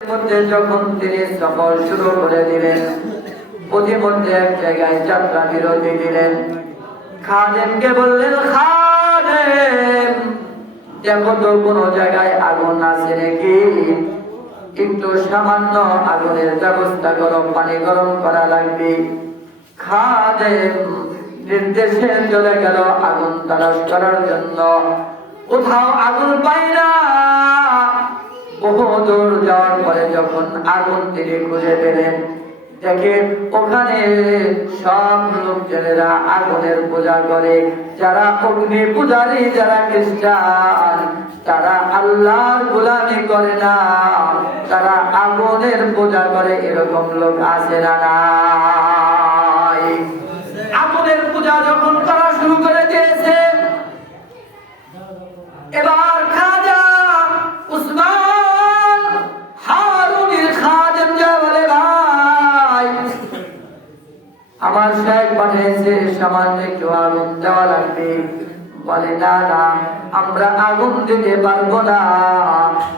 মধ্যে যখন তিনি সফর শুরু করে দিলেন, প্রতিমধ্যে এক জায়গায় যাত্রা বিরতি দিলেন। খাদেমকে বললেন, খাদেম দেখো তো কোনো জায়গায় আগুন আছে নাকি, একটু সামান্য আগুনের ব্যবস্থা করো, পানি গরম করা লাগবে। খাদেম নির্দেশে চলে গেল আগুন তালাশ করার জন্য। কোথাও আগুন পাই না। বহু দূর যাওয়ার পরে যখন আগুন তিনি খুঁজে পেলেন, দেখেন ওখানে সব লোকজনেরা আগুনের পূজা করে। যারা অগ্নি পূজারী, যারা খ্রিস্টান, তারা আল্লাহর গোলামি করে না, তারা আগুনের পূজা করে। এরকম লোক আছে না নাই? আগুনের পূজা যখন করা শুরু করে দিয়েছে, এবার খাজা উসমান হারুনির খাদেম যা বলে, ভাই আমার শেখ পাঠিয়েছে, সামান্য একটু আগুন দেওয়া লাগবে। বলে, না না, আমরা আগুন দিতে পারবো না,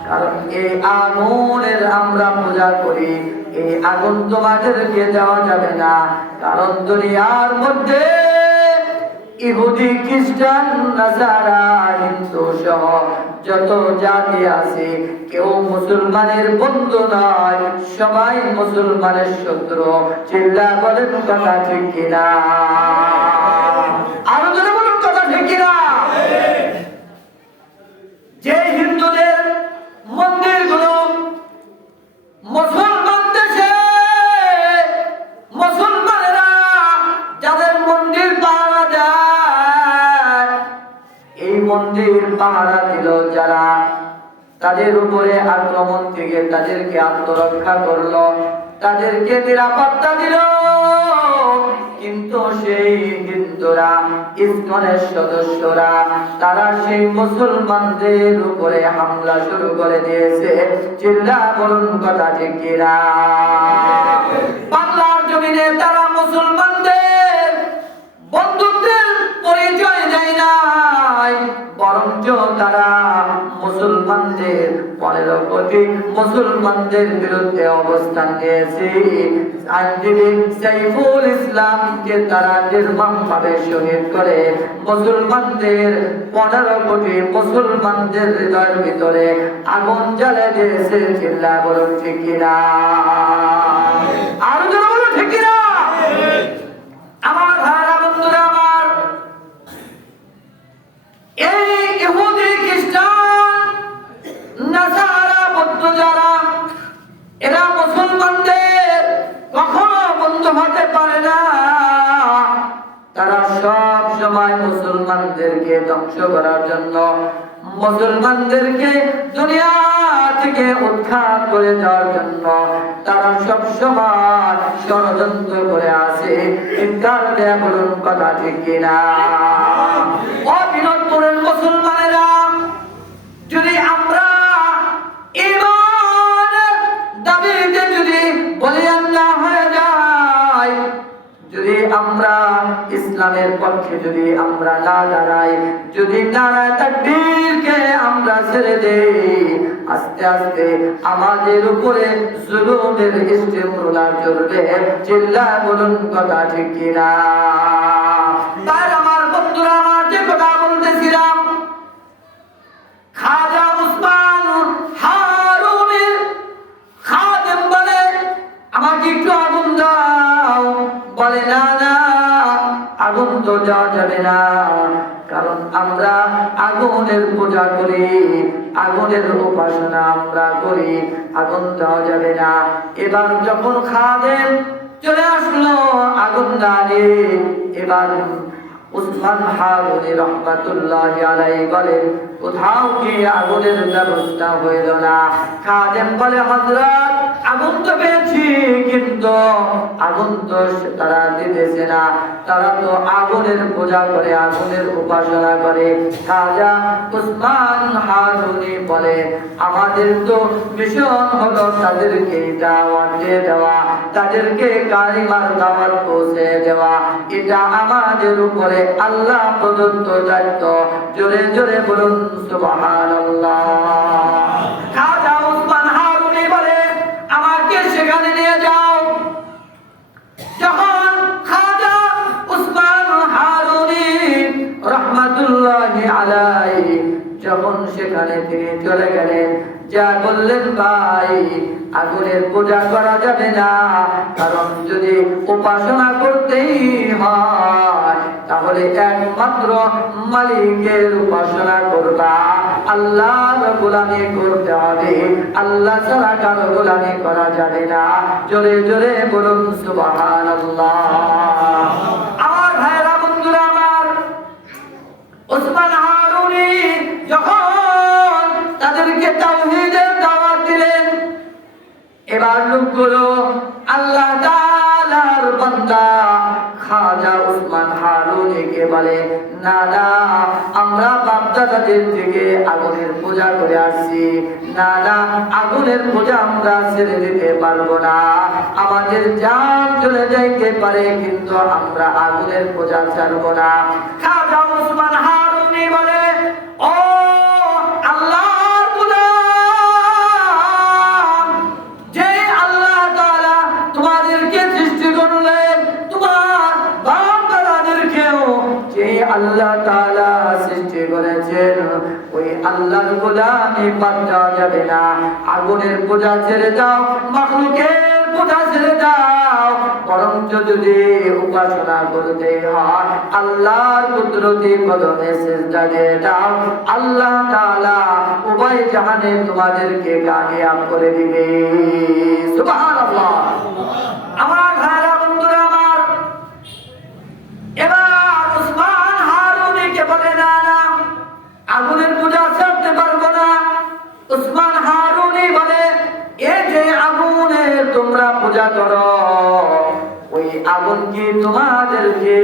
কারণ এই আগুনের আমরা পূজা করি, এই আগুন তোমাদেরকে দেওয়া যাবে না। কারণ দুনিয়ার মধ্যে ইহুদি, খ্রিস্টান, নাসারা, হিন্দু সহ যত জাতি আছে, কেউ মুসলমানের বন্ধু নয়, সবাই মুসলমানের শত্রু। চিল্লা বলেন কথা ঠিক কিনা? আরো জোরে বলুন কথা ঠিক কিনা? যে হিন্দুদের মন্দিরগুলো মুসলমান দেশে, মুসলমানেরা যাদের মন্দির পাহারা দেয়, এই মন্দির পাহারা দিল যারা, তাদের উপরে আক্রমণ থেকে তাদেরকে আত্মরক্ষা করলো, তাদেরকে নিরাপত্তা দিল। কিন্তু সেই হিন্দুরা, ইসকনের সদস্যরা, তারা সেই মুসলমানদের উপরে হামলা শুরু করে দিয়েছে। চিল্লা বলুন কথা ঠিক কিনা? বাংলার জমিনে তারা মুসলমানদের বন্ধুত্বের পরিচয় দেয় নাই, বরঞ্চ তারা মুসলমানদের 15 কোটি মুসলমানদের বিরুদ্ধে অবস্থান নিয়েছে। আইনজীবী সাইফুল ইসলামকে তারা নির্মমভাবে শহীদ করে মুসলমানদের 15 কোটি মুসলমানদের হৃদয়ের ভিতরে আগুন জ্বালিয়ে দিয়েছে। চিল্লা বলুন ঠিক কিনা? আরো জোরে বলুন ঠিক কিনা? আমার ভাইরা, বন্ধুরা আমার, এই ইহুদি, খ্রিস্টান, নাসারা, বৌদ্ধ যারা, এরা মুসলমানদের কখনো বন্ধু হতে পারে না। তারা সব সময় মুসলমানদেরকে ধ্বংস করার জন্য, মুসলমানদেরকে দুনিয়া থেকে উৎখাত করে দেওয়ার জন্য তারা সব সময় ষড়যন্ত্র করে আছে। চিৎকার দেয়া বলুন কথা ঠিক কিনা? অবিনতপুরের মুসলমানেরা, যদি আমরা ঈমানের দাবিতে যদি বলিয়ান না হয়ে যাই, যদি আমরা ইসলামের পক্ষে যদি আমরা না দাঁড়াই, যদি নারায়ে তাকবীরকে আমরা ছেড়ে দেই, আস্তে আস্তে আমাদের উপরে জুলুমের ইস্তেমরুলার চলবে। চিল্লা বলুন কথা ঠিক কিনা? তাই আমার বন্ধুরা, আমার যে কথা বলতেছিলাম, খাজা উসমান হারুনের খাদেম বলে, আমাকে একটু আগুন দাও। বলে, না না, আগুন তো দেওয়া যাবে না, কারণ আমরা আগুনের পূজা করি, আগুনের উপাসনা আমরা করি, আগুন দেওয়া যাবে না। এবার যখন খাদেম চলে আসলো আগুন দাঁড়িয়ে, এবার উসমান হারুনি রহমাতুল্লাহি আলাইহি বলেন, কোথাও কি আগুনের ব্যবস্থা হইল না? খাদেম বলে, হযরত, আগুন তো পেয়েছি, কিন্তু আগুন তো তারা দিতেছে না, তারা তো আগুনের পূজা করে, আগুনের উপাসনা করে। খাজা উসমান হারুনি বলে, আমাদের তো মিশন হলো তাদেরকে দাওয়াত দিয়ে দেওয়া, তাদেরকে কালিমার দাওয়াত পৌঁছে দেওয়া, এটা আমাদের উপরে আল্লাহ প্রদত্ত দায়িত্ব। জোরে জোরে বলুন সুবহানাল্লাহ। খাজা উসমান হারুনি বলে, তিনি চলে গেলেন। যা বললেন ভাই আগুনের পূজা করা যাবে না, কারণ যদি উপাসনা করতেই হয় তাহলে একমাত্র মালিকের উপাসনা করবা, আল্লাহর গোলামি করতে হবে, আল্লাহ ছাড়া কারো গোলামি করা যাবে না। জোরে জোরে বলুন সুবহানাল্লাহ। আমার ভাইরা বন্ধুরা আমার, ওসমান হারুনি যখন তাদেরকে তাওহীদের দাওয়াত দিলেন, এবার লোকগুলো আল্লাহ তাআলার বান্দা খাজা ওসমান হারুনিকে বলে, না না, আমরা বাপ-দাদাদের থেকে আগুনের পূজা করে আসছি, না না, আগুনের পূজা আমরা ছেড়ে দিতে পারবো না, আমাদের জান চলে যাইতে পারে কিন্তু আমরা আগুনের পূজা ছাড়বো না। খাজা ওসমান হারুনি বলে, ও আল্লাহর গোলাম, যে আল্লাহ তাআলা তোমাদেরকে সৃষ্টি করলেন, তোমার বাপ-দাদাদেরকেও যে আল্লাহ তাআলা সৃষ্টি করেছেন, ওই আল্লাহর গোলামি বাদ দেওয়া যাবে না, আগুনের পূজা ছেড়ে দাও, মাখলুকের পূজা ছেড়ে দাও, বরঞ্চ যদি উপাসনা করতে হয় আল্লাহর কুদরতি কদমে সিজদা দিয়ে দাও, আল্লাহ তাআলা উভয় জাহানে তোমাদেরকে কামিয়াব করে দিবে। সুবহানাল্লাহ। আমার ভাইরা বন্ধুরা আমার, এবার ওসমান হারুনিকে বলে, না না, আগুনের পূজা ছাড়তে পারবো না। ওসমান হারুনি বলে, এই যে আগুনে তোমরা পূজা করো, ওই আগুন কি তোমাদেরকে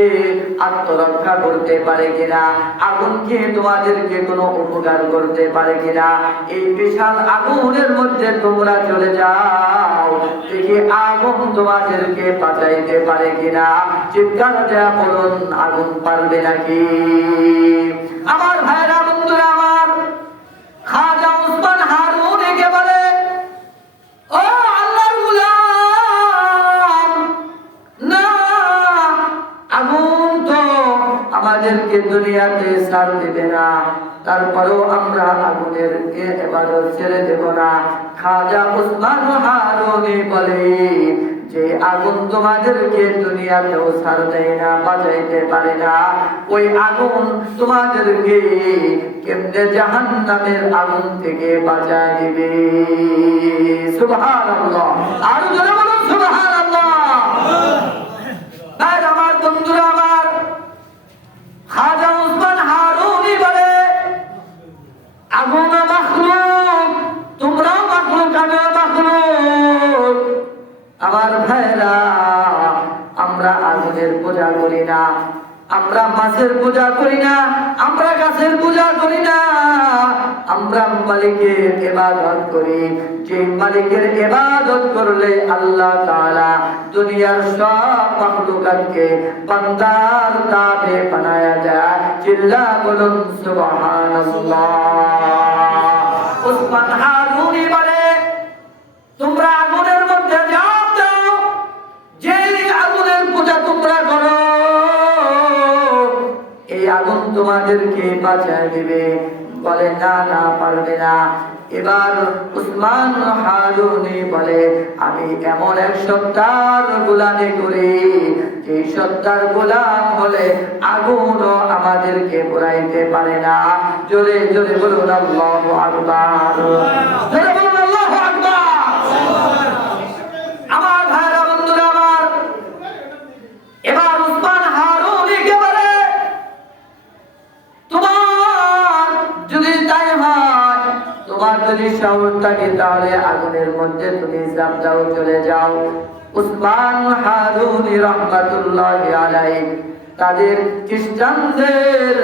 আত্মরক্ষা করতে পারে কিনা, আগুন কি তোমাদেরকে কোনো উপকার করতে পারে কিনা, এই বিশাল আগুনের মধ্যে তোমরা চলে যাও, দেখি আগুন তোমাদেরকে বাঁচাইতে পারে কিনা। চিৎকার দেয়া বলুন, আগুন পারবে নাকি? আমার ভাইরা বন্ধুরা আমার, খাজা ওসমান হারুনিকে বলে, ও আল্লাহর গোলাম, না, আগুন তো আমাদেরকে দুনিয়াতে ছাড় দিবে না, তারপরেও আমরা আগুনের ইবাদত ছেড়ে দেব না। খাজা ওসমান হারুনি বলে, যে আগুন তোমাদেরকে দুনিয়াতেও ছাড় দেয় না, বাঁচাইতে পারে না, ওই আগুন তোমাদেরকে কেমনে জাহান্নামের আগুন থেকে বাঁচায় দিবে। সুবহানাল্লাহ। আর জোরে বলুন সুবহানাল্লাহ। তাই আমার বন্ধুরা আমার, খাজা ওসমান হারুনি বলে, আগুন মাখলুক, তোমরাও মাখলুক, আমিও মাখলুক। আমার ভাইরা, আমরা আগুনের পূজা করি না, আমরা মাছের পূজা করি না, আমরা গাছের পূজা করি না, আমরা মালিকের ইবাদত করি। যে মালিকের ইবাদত করলে আল্লাহ তাআলা দুনিয়ার সব মাখলুকাতকে বান্দার তাবে বানায়া যায়। চিল্লা বলুন সুবহানাল্লাহ। ওসমান হারুনি বলে, তোমরা আগুনের মধ্যে যাও, যে আগুনের পূজা তোমরা করো, এই আগুন তোমাদেরকে বাঁচায় দিবে। বলে, না না, পারবে না। এবার ওসমান হারুনি বলে, আমি এমন এক সত্তার গোলামি করি, যে সত্তার গোলাম হলে আগুনও আমাদেরকে পোড়াইতে পারে না। জোরে জোরে বলুন আল্লাহু আকবার। জোরে বলুন আল্লাহু আকবার। আমার ভাইরা বন্ধুরা আমার, এবার ওসমান হারুনিকে বলে, তোমার যদি তাই হয়, তোমার যদি সাহস থাকে, তাহলে আগুনের মধ্যে তুমি ঝাঁপ দাও, চলে যাও। ওসমান হারুনি রাহমাতুল্লাহি আলাইহি তাদের খ্রিস্টানদের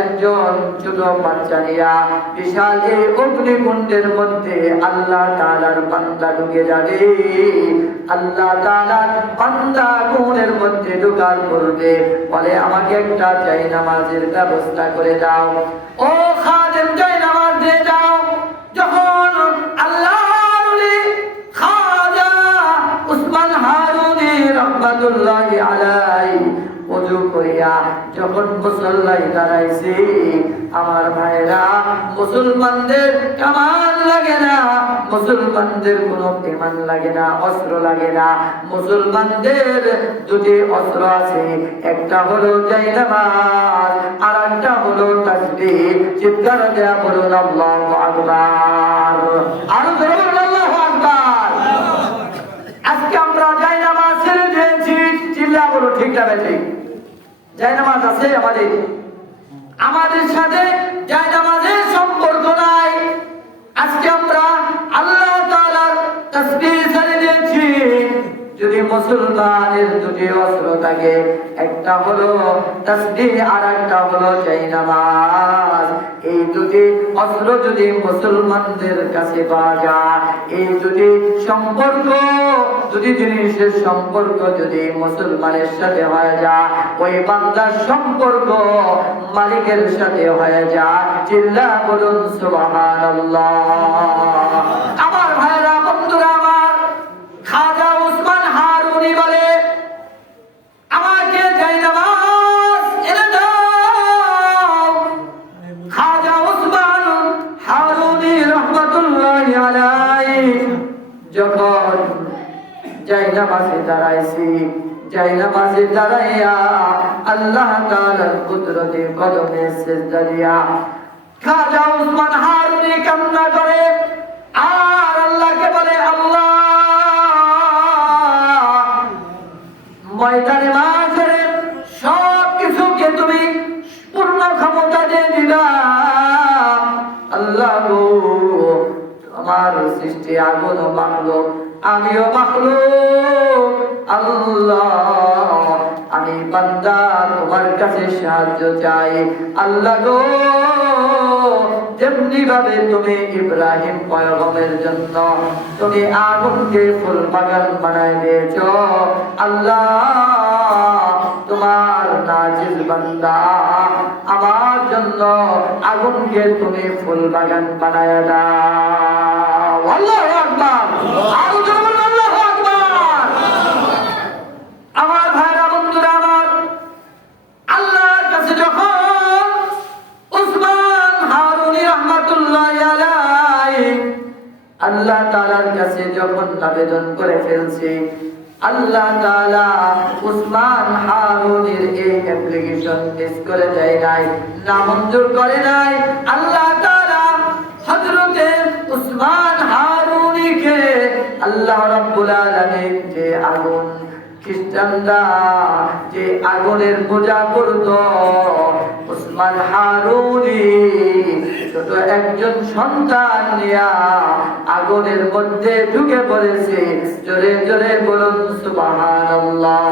একজন ছোট বাচ্চা নিয়া বিশাল এই অগ্নিকুণ্ডের মধ্যে আল্লাহ তাআলার বান্দা ঢুকে যাবে। আল্লাহ তাআলার বান্দা আগুনের মধ্যে ঢোকার পূর্বে বলে, আমাকে একটা জায়নামাজের ব্যবস্থা করে দাও। ও খাদেম, জায়নামাজ দিয়ে দাও। যখন আল্লাহর ওলি খাজা ওসমান হারুনি রাহমাতুল্লাহি আলাইহি ওযু করে লইয়া যখন মুসল্লায় দাঁড়াইছি, আমার ভাইরা মুসলমানদের কামান লাগে না, মুসলমানদের কোনো বিমান লাগে না, অস্ত্র লাগে না। মুসলমানদের দুটি অস্ত্র আছে, একটা হলো জায়নামাজ আর একটা হলো তাসবিহ। চিৎকার দেয়া বলুন আল্লাহু আকবার। আর বলুন আল্লাহু আকবার। আজকে আমরা জায়নামাজ ছেড়ে দিয়েছি, চিল্লা বলো ঠিক না ঠিক? জায়নামাজ আছে আমাদের সাথে জায়নামাজের সম্পর্ক নাই। আজকে আমরা আল্লাহ তাআলার তাসবিহ ছেড়ে দিয়েছি। যদি মুসলমানের দুটি অস্ত্র থাকে, একটা হলো তাসবিহ আর একটা হলো জায়নামাজ, এই দুটি অস্ত্র যদি মুসলমানদের কাছে পাওয়া যায়, এই দুটি সম্পর্ক, দুটি জিনিসের সম্পর্ক যদি মুসলমানের সাথে হয়ে যায়, ওই বান্দার সম্পর্ক মালিকের সাথে হয়ে যায়। চিল্লা বলুন সুবহানাল্লাহ। আমার ভাইরা, বন্ধুরা আমার, খাজা উসমান হারুনি বলে, আমাকে জায়নামাজ এনে দাও। খাজা উসমান হারুনি রাহমাতুল্লাহি আলাইহি যখন জায়নামাজে দাঁড়াইছি, জায়নামাজে দাঁড়াইয়া আল্লাহ তাআলার কুদরতে কদমে সিজদা দিয়া খাজা উসমান হারুনি কান্না করে আর আল্লাহকে বলে, আল্লাহ, ময়দানে মাঝারে সব কিছুকে তুমি পূর্ণ ক্ষমতা দিয়ে দিলা। আল্লাহ গো, আমার সৃষ্টি আগুনও মাখলুক, আমিও মাখলুক। আল্লাহ, আমি বান্দা তোমার কাছে সাহায্য চাই। আল্লাহ গো, যেমনি ভাবে তুমি ইব্রাহিম পয়গম্বরের জন্য তুমি আগুনকে ফুল বাগান বানায় দিয়েছ, আল্লাহ তোমার নাজিল বান্দা আমার জন্য আগুনকে তুমি ফুল বাগান বানায় দাও। আল্লাহু আকবার। আরো জোরে বলুন আল্লাহু আকবার। আমার ভাইরা, বন্ধুরা আমার, আল্লাহর কাছে যখন উসমান হারুনি রাহমাতুল্লাহি আলাইহি আল্লাহ তাআলার কাছে যখন আবেদন করে ফেলছে, আল্লাহ তাআলা উসমান হারুনির এই অ্যাপ্লিকেশন পেশ করে দেয় নাই, নামঞ্জুর করে নাই। আল্লাহ তাআলা হযরতে উসমান হারুনিকে আল্লাহ রাব্বুল আলামিন যে আগুন, খ্রিস্টানরা যে আগুনের পূজা করত, উসমান হারুনি ছোট একজন সন্তান নিয়া আগুনের মধ্যে ঢুকে পড়েছে। জোরে জোরে বলুন সুবহানাল্লাহ।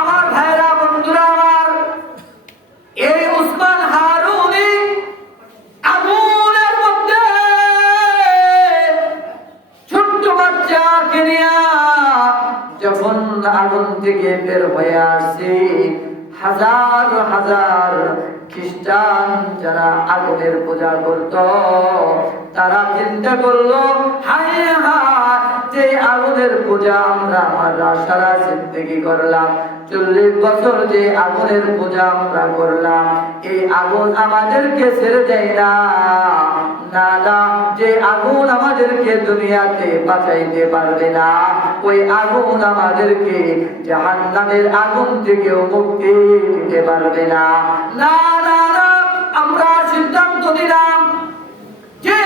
আমার ভাইরা, বন্ধুরা আমার, এই উসমান হারুনি আগুনের মধ্যে ছোট্ট বাচ্চাকে নিয়া যখন আগুন থেকে বের হয়ে আসছে, হাজার হাজার খ্রিস্টান যারা আগুনের পূজা করত, তারা চিন্তা করলো, হায় হায়, যে আগুনের পূজা আমরা আমরা সারা জিন্দেগি করলাম, 40 বছর যে আগুনের পূজা আমরা করলাম, এই আগুন আমাদেরকে ছেড়ে দেয় না। না না, যে আগুন আমাদেরকে দুনিয়াতে বাঁচাইতে পারবে না, ওই আগুন আমাদেরকে জাহান্নামের আগুন থেকেও মুক্তি দিতে পারবে না। না না না, আমরা সিদ্ধান্ত নিলাম, যে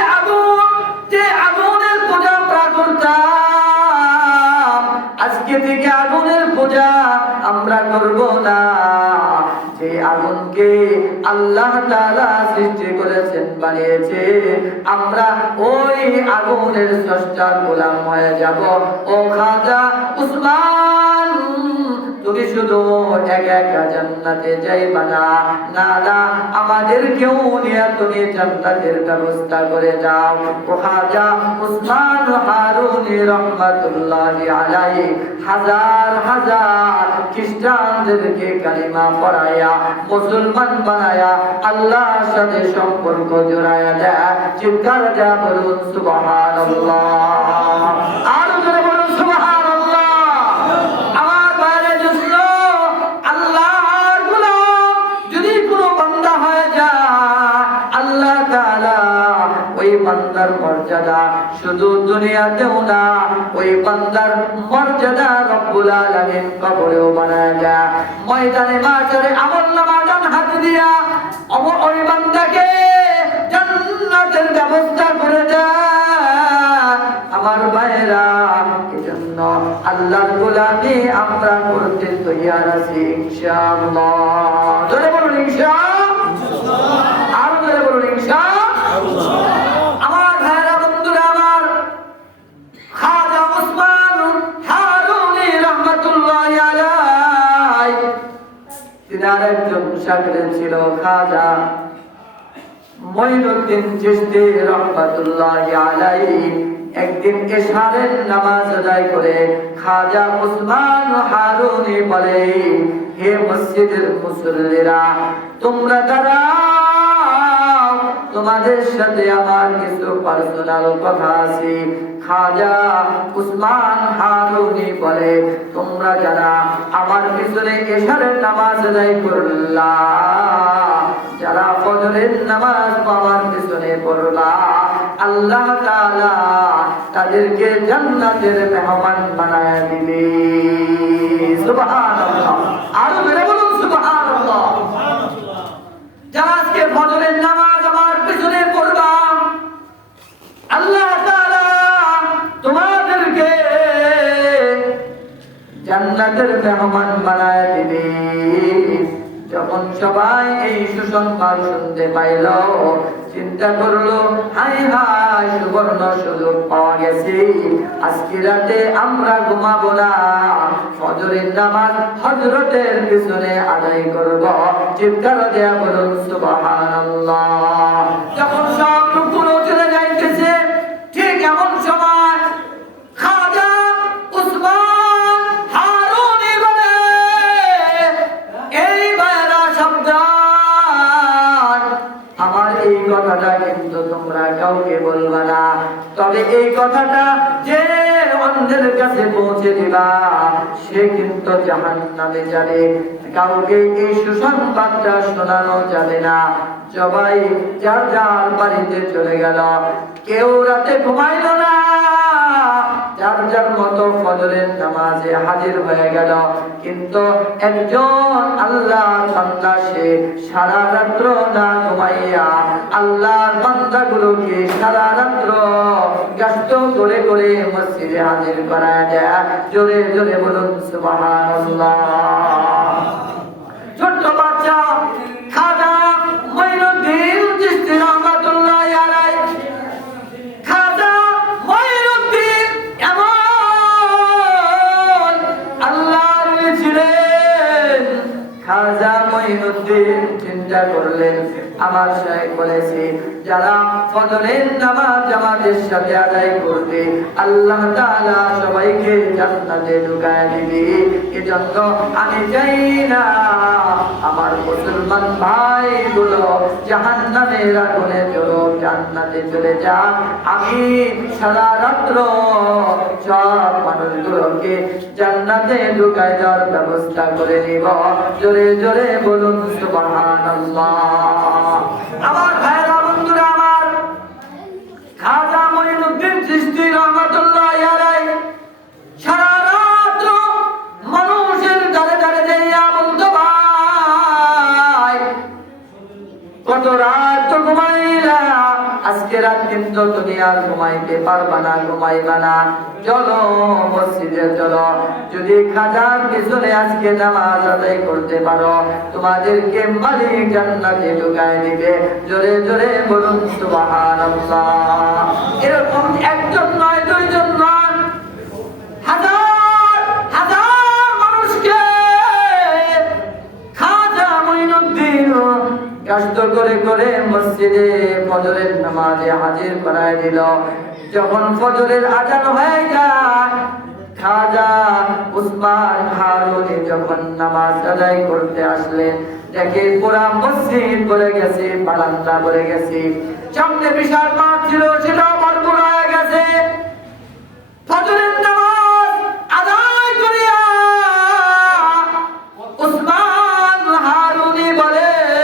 আগুনের পূজা আমরা করতাম, আজকে থেকে আগুনের পূজা আমরা করব না। যে আগুনকে আল্লাহ তাআলা সৃষ্টি করেছেন, বানিয়েছে, আমরা ওই আগুনের স্রষ্টার গোলাম হয়ে যাব। ও খাজা উসমান, তুমি শুধু একা একা জান্নাতে যাইবা না, না না, আমাদেরকেও নিয়ে তুমি জান্নাতের ব্যবস্থা করে দাও। ও খাজা উসমান হারুনি রাহমাতুল্লাহি আলাইহি হাজার হাজার খ্রিস্টানদেরকে কালিমা পড়ায়া মুসলমান বানায়া আল্লাহর সাথে সম্পর্ক জোড়ায়া দেয়। চিৎকার দেয়া বলুন সুবহানাল্লাহ। আর জোরে বলুন সুবহানাল্লাহ। আমার বাইরে জন্য আল্লাহ দুনিয়াতেও না, ওই বান্দার মর্যাদা রব্বুল আলামিন কবরেও বানায় দেয়। ময়দানে মাশারে আমলনামা ডান হাত দিয়া ওই বান্দাকে জান্নাতের ব্যবস্থা করে দেয়। আমার ভাইরা, এজন্য আল্লাহর গোলামি আমরা করতে তৈয়ার আছি ইনশাআল্লাহ। জোরে বলুন ইনশাআল্লাহ, আরো জোরে বলুন ইনশাআল্লাহ। আমার ভাইরা, বন্ধুরা আমার, খাজা ওসমান হারুনি রাহমাতুল্লাহি আলাইহি তিনার একজন শাগির্দ ছিল খাজা মঈনুদ্দিন চিশতি রাহমাতুল্লাহি আলাইহি। একদিন এশারের নামাজ আদায় করে খাজা ওসমান হারুনি বলে, হে মসজিদের মুসল্লিরা, তোমরা দাঁড়াও, তোমাদের সাথে আমার কিছু পার্সোনাল কথা আছে। খাজা ওসমান হারুনি বলে, তোমরা যারা আমার পিছনে এশারের নামাজ আদায় করলা, যারা ফজরের নামাজ আমার পিছনে পড়লা, আল্লাহ তাআলা তাদেরকে জান্নাতের মেহমান বানায় দিবে। সুবহানাল্লাহ, আরো বেড়ে বলুন সুবহানাল্লাহ। যারা আজকে ফজরের নামাজ আমার পিছনে পড়বা, আল্লাহ তাআলা তোমাদেরকে জান্নাতের মেহমান বানায় দিবে। যখন সবাই এই সুসংবাদ শুনতে পাইল, চিন্তা করলো, হায় হায়, সুবর্ণ সুযোগ পাওয়া গেছে, আজকে রাতে আমরা ঘুমাবো না, ফজরের নামাজ হযরতের পিছনে আদায় করব। চিৎকার দেয়া বলুন সুবহানাল্লাহ। যখন সব রুকুন চলে যাইতেছে, ঠিক এমন সময় খাজা ওসমান হারুনি বলে, এই বায়রা সাবধান, আমার এই কথাটা কিন্তু তোমরা কাউকে বলবা না, তবে এই কথাটা যে অন্যের কাছে পৌঁছে দিবা, সে কিন্তু জাহান্নামে যাবে। কাউকে এই সুসংবাদটা শোনানো যাবে না। সবাই যার যার বাড়িতে চলে গেল, কেউ রাতে ঘুমাইল না, যার যার মতো ফজরের নামাজে হাজির হয়ে গেল। কিন্তু একজন আল্লাহর বান্দা, সে সারা রাত্র না ঘুমাইয়া আল্লাহর বান্দাগুলোকে সারা রাত্র কষ্ট করে করে মসজিদে হাজির করা যায়। জোরে জোরে বলুন সুবহানাল্লাহ। ছোট্ট বাচ্চা খাজা মঈনুদ্দিন চিশতি রাহমাতুল্লাহি আলাইহি, খাজা মঈনুদ্দিন এমন আল্লাহর ওলি ছিলেন। খাজা মঈনুদ্দিন চিন্তা করলেন, আমার শাইখ বলেছে, যারা ফজরের নামাজ জামাতের সাথে আদায় করবে, আল্লাহ তাআলা সবাইকে জান্নাতে ঢুকায় দিবে। এজন্য আমি চাই না আমার মুসলমান ভাইগুলো জাহান্নামের আগুনে জ্বলে জান্নাতে চলে যাক। আমি সারা রাত্র সব মানুষগুলোকে জান্নাতে ঢুকায় দেওয়ার ব্যবস্থা করে নিব। জোরে জোরে বলুন সুবহানাল্লাহ। আমার ভাইরা, বন্ধুরা আমার, খাজা মঈনুদ্দিন চিশতি রাহমাতুল্লাহি আলাইহি সারা রাত্র মানুষের দ্বারে দ্বারে যাইয়া বলতো, ভাই কত রাত তো ঘুমাইলা, আজকে রাত কিন্তু তুমি আর ঘুমাইতে পারবা না, ঘুমাইবা না, চলো মসজিদে চলো। যদি খাজার পিছনে আজকে নামাজ আদায় করতে পারো, তোমাদেরকে মালিক জান্নাতে ঢুকায় দিবে। জোরে জোরে বলুন সুবহানাল্লাহ। এরকম একজন নয়, দুইজন নয়, হাজার হাজার মানুষকে খাজা মঈনুদ্দিন কষ্ট করে করে মসজিদে ফজরের নামাজে হাজির করায় দিল। যখন ফজরের আজান হয়ে যায়, খাজা ওসমান হারুনি যখন নামাজ আদায় করতে আসলেন, দেখে পুরা মসজিদ ভরে গেছে, বারান্দা ভরে গেছে, সামনে বিশাল মাঠ ছিল, সেটাও ভরপুর হয়ে গেছে।